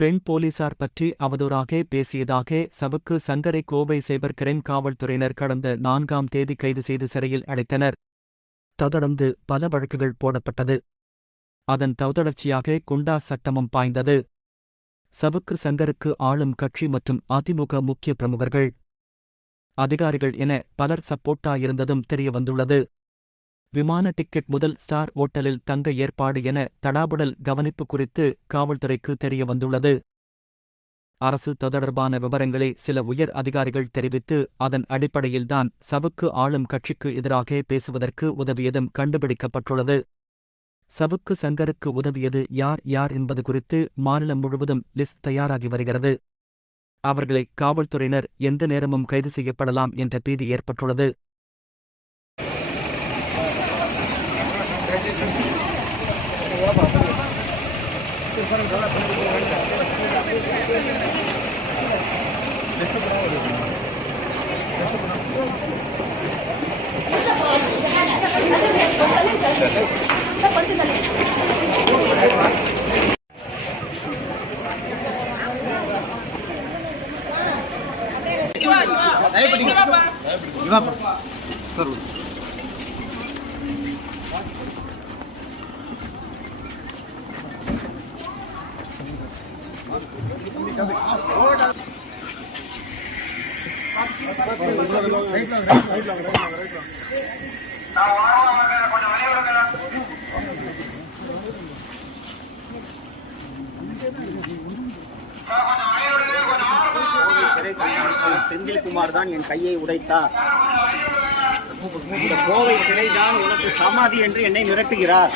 பெண் போலீசார் பற்றி அவதூறாக பேசியதாக சவுக்கு சங்கரை கோவை சைபர் கிரைம் காவல்துறையினர் கடந்த 4ஆம் தேதி கைது செய்து சிறையில் அடைத்தனர். தொடர்ந்து பல வழக்குகள் போடப்பட்டது. அதன் தொடர்ச்சியாக குண்டா சட்டமும் பாய்ந்தது. சவுக்கு சங்கருக்கு ஆளும் கட்சி மற்றும் அதிமுக முக்கிய பிரமுகர்கள், அதிகாரிகள் என பலர் சப்போர்ட்டாயிருந்ததும் தெரியவந்துள்ளது. விமான டிக்கெட் முதல் ஸ்டார் ஓட்டலில் தங்க ஏற்பாடு என தடாபுடல் கவனிப்பு குறித்து காவல்துறைக்கு தெரியவந்துள்ளது. அரசு தொடர்பான விவரங்களை சில உயர் அதிகாரிகள் தெரிவித்து அதன் அடிப்படையில்தான் சவுக்கு ஆளும் கட்சிக்கு எதிராக பேசுவதற்கு உதவியதும் கண்டுபிடிக்கப்பட்டுள்ளது. சவுக்கு சங்கருக்கு உதவியது யார் யார் என்பது குறித்து மாநிலம் முழுவதும் லிஸ்ட் தயாராகி வருகிறது. அவர்களை காவல்துறையினர் எந்த நேரமும் கைது செய்யப்படலாம் என்ற பீதி ஏற்பட்டுள்ளது. செந்தில்குமார் தான் என் கையை உடைத்தார். இந்த கோவை சிறைதான் உனக்கு சமாதி என்று என்னை மிரட்டுகிறார்.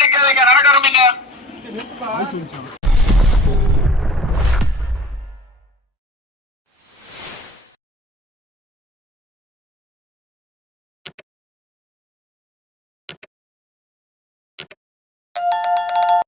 நிக்காதீங்க, நடக்க ஆரம்பிங்க.